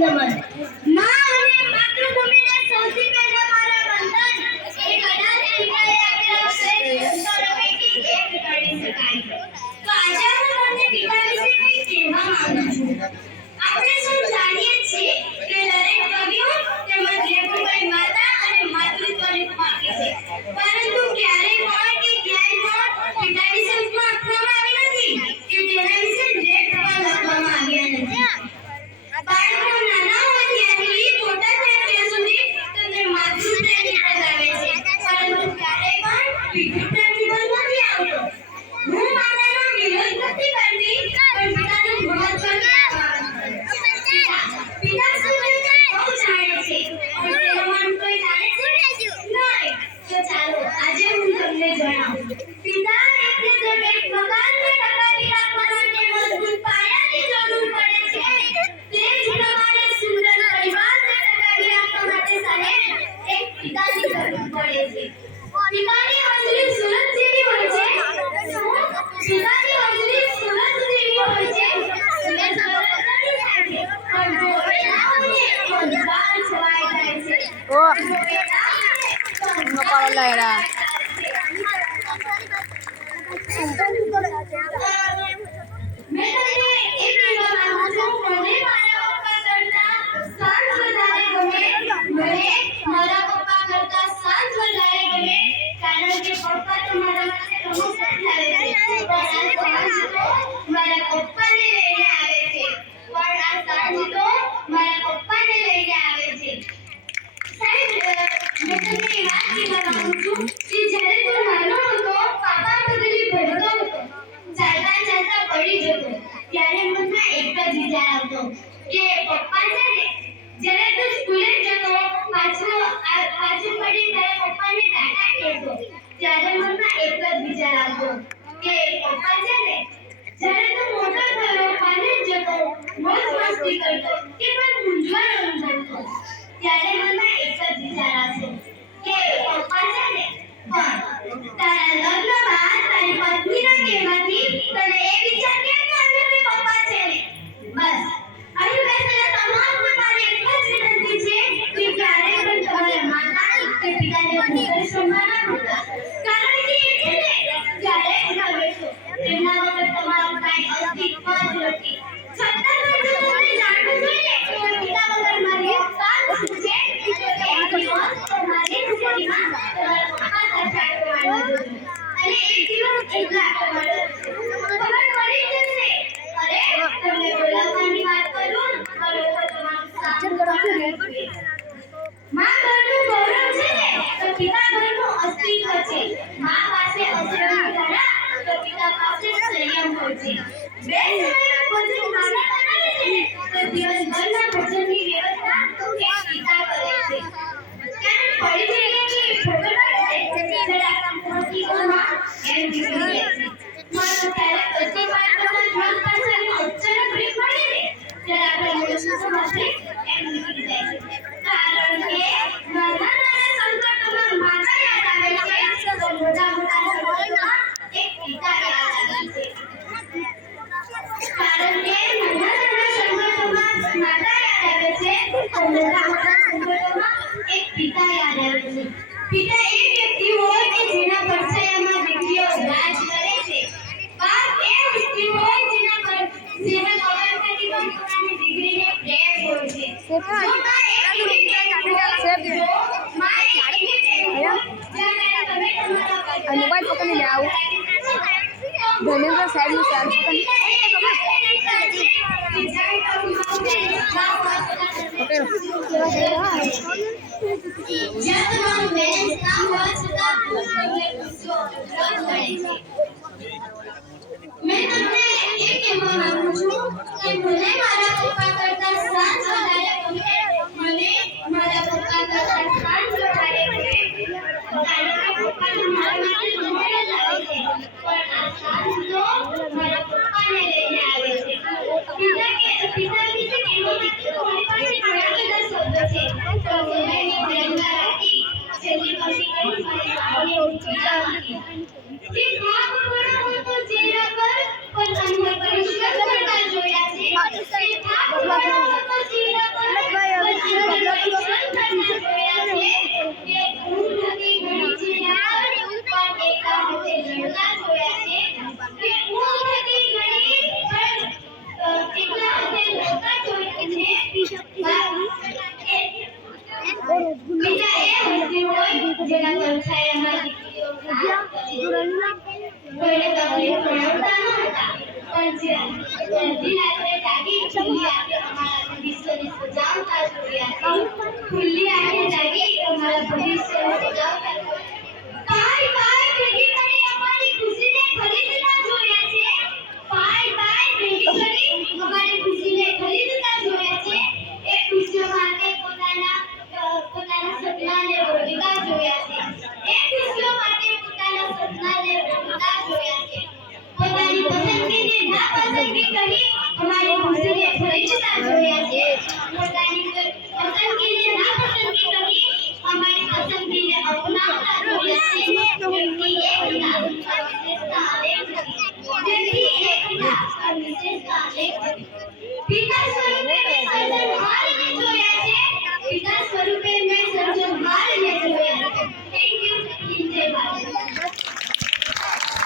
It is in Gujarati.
નમન। માં અને માતૃભૂમિને સૌથી પહેલા મારા વંદન। એક અનાથ પિતાએ આપેલા શ્રેષ્ઠ સંસ્કારો પૈકી એક ગણી શકાય। તો આજે હું તમને પિતા વિશે કંઈક કહેવા માંગુ છું। આપણે સૌ જાણીએ છીએ કે દરેક કવિઓ તેમજ લેખકોએ માતા અને માતૃત્વને પાકે છે, પરંતુ ક્યારેય પણ કે ક્યાંય પણ પિતા વિશે ઉપમા આપવામાં આવી નથી કે તેના વિશે લેખ પણ લખવામાં આવ્યા નથી। બાળકો નાના હોય ત્યારથી મોટા થયા ત્યાં સુધી તેમને માતૃપ્રેમ આવે છે, પરંતુ ક્યારેય પણ પિતૃપ્રેમથી બંધ નથી આવતો। હું માતાનો વિરોધ નથી કરતી, પણ પિતાનું મહત્વ પિતા શું છે બહુ જાણે છે, પણ તેનું કોઈ જાણે છે નહીં। તો ચાલો આજે હું તમને જણાવું। પિતા એટલે જેમ એક મકાનને ટકાવી રાખવા માટે મજબૂત પાયાની જરૂર પડે છે, તે જ પ્રમાણે સુંદર પરિવારને ટકાવી રાખવા માટે સાહેબ એક પિતાની જરૂર પડે છે। પિતાની હાજરી સુરત જેવી હોય છે, પિતાની હાજરી સુરત જેવી હોય છે, સુરત સરળ નથી થાય છે, પણ જો એ ના હોય તો અંધકાર છવાઈ જાય છે। No paro la era. મેં તમને એક કહેવા માંગુ છું, મને મારા પપ્પા કરતા સાંજ વધારે ગમે, મને મારા પપ્પા કરતા સાંજ વધારે ગમે, કારણ કે પપ્પા તો મારા માટે હંમેશા જ આવે છે, પણ આ સાંજ તો મારા પપ્પાને લઈને આવે છે, પણ આ સાંજ તો મારા પપ્પાને લઈને આવે છે। સાહેબ, મેં તમને એ વાત કહેવા માંગુ છું કે જ્યારે તું નાનો હતો, પાપા બદલી ભણતો હતો, ચાલતા ચાલતા પડી જતો, ત્યારે મનમાં એક જ વિચાર આવતો કે પપ્પા છે ને, જ્યારે તું સ્કૂલે જતો પાછું પડી ત્યારે પપ્પાને ટાટા કહેતો, ત્યારે મનમાં એક જ વિચાર આવતો કે પપ્પા છે ને, જ્યારે તું મોટો થયો કોલેજ જતો મોજ મસ્તી કરતો કે કોઈ મૂંઝવણ અનુભવતો, ત્યારે મનમાં એક જ વિચાર આવતો કે પપ્પા છે ને, પણ તારા લગ્ન બાદ તારી પત્નીના કહેવાથી તને એ વિચાર કેમ આવ્યો કે પપ્પા છે ને? બસ અહીં બેસેલા તમામ મારી એક જ વિનંતી છે કે ક્યારેય પણ તમારા માતા કે પિતાને વૃદ્ધાશ્રમમાં ના મૂકતા, કારણ કે એ છે ને ક્યારેય ભાવે છો, તેમના વગર તમારું કાંઈ અસ્તિત્વ જ નથી। છતાં પણ જો તમને જાણવું જોઈએ કે પિતા વગર મારી ઓકાત શું છે, તો એક દિવસ તમારી જિંદગીમાં તમારા પપ્પા સાથે આટો મારવા જજો, અને એક દિવસ એકલા આટો મારવા જજો, ખબર પડી જશે। અરે તમને બોલાવવાની વાત કરું બરોબર તમારું સાચું કરવાનું છે। માં ઘરનું ગૌરવ છે ને, તો પિતા ઘરનું અસ્તિત્વ છે। માં પાસે અસરની ધારા, તો પિતા પાસે સંયમ હોય છે। બે સમયનું ભોજન માતા બનાવે છે ને, તો દિવસભરના ભોજનની વ્યવસ્થા એક પિતા કરે છે। કારણ પડી જઈએ કે ભોજન છે જરા મોટી માં એમ નીકળી જાય છે, માં તો ત્યારે બધી વાતોના ધ્યાન પાછળની અચાનક બ્રેક મારી દે, ત્યારે આપણે સમજે એમ નીકળી જાય છે, કારણ કે નાના સંકટોમાં માતા યાદ આવે છે, તો મોટા સંકટોમાં એક પિતા યાદ આવે છે। કારણ કે નાના સંકટોમાં માતા યાદ આવે છે, તો મોટા સંકટોમાં એક પિતા યાદ આવે છે। પિતા એ વ્યક્તિ હોય કે જેના પડછાયામાં દીકરીઓ રાજ કરે છે, બાપ એ વ્યક્તિ હોય જેના કવરમાંથી પણ પોતાની દીકરીને પ્રેમ હોય છે। જો માં એવી પ્રેમ હોય, જો માં એવી પ્રેમ હોય, જ્યારે તમે તમારા મોબાઈલ પકડી લે આવું ધનેન્દ્ર સાહેબ નું સાહેબ પકડી જ્યાં તમારું બેલેન્સ ના હોવા છતાં તમને ખુશીઓ અઢળક મળે છે। મેં તમને એ કહેવા માંગુ છું કે મને મારા પપ્પા કરતા સાંજ વધારે ગમે, મને મારા પપ્પા કરતા સાંજ વધારે ગમે, કારણ કે પપ્પાને મારા માટે ઘરે જ આવે છે, પણ આ સાંજ તો મારા પપ્પાને લઈને આવે છે। પિતા વિશે કહેવા માટે મારી પાસે ઘણા બધા શબ્દો છે, તો સમયની ધ્યાનમાં રાખી છેલ્લી પંક્તિ કરી મારી વાતને વિરામ આપી। છે. અડધી રાત્રે જાગી ખુલ્લી આંખે અમારા ભવિષ્યને સજાવતા જોયા છે. ખુલ્લી આંખે જાગી અમારા ભવિષ્યને સજાવતા જોયા છે. પાય પાય ભેગી કરી અમારી ખુશીને ખરીદતા જોયા છે. પાય પાય ભેગી કરી અમારી ખુશીને ખરીદતા જોયા છે. એ ખુશીઓ માટે પોતાના સપનાને વળગતા જોયા છે. એ ખુશીઓ માટે પોતાના સપનાને વળગતા જોયા છે. પોતાની પસંદગીને નાપસંદગી કરી અમારી ખુશીને ખરીદતા જોયા છે. પોતાની